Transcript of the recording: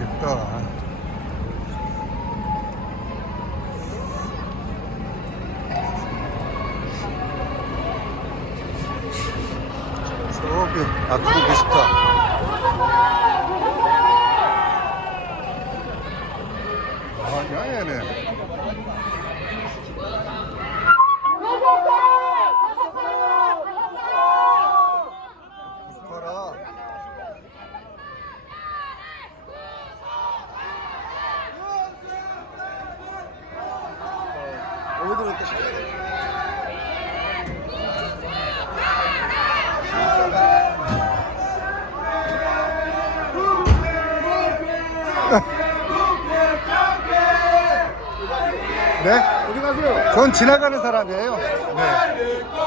맛있겠다. 저기 아쿠 비스타. 아, 야야네. 봐라. 어디로 네? 어디 가세요? 전 지나가는 사람이에요. 네.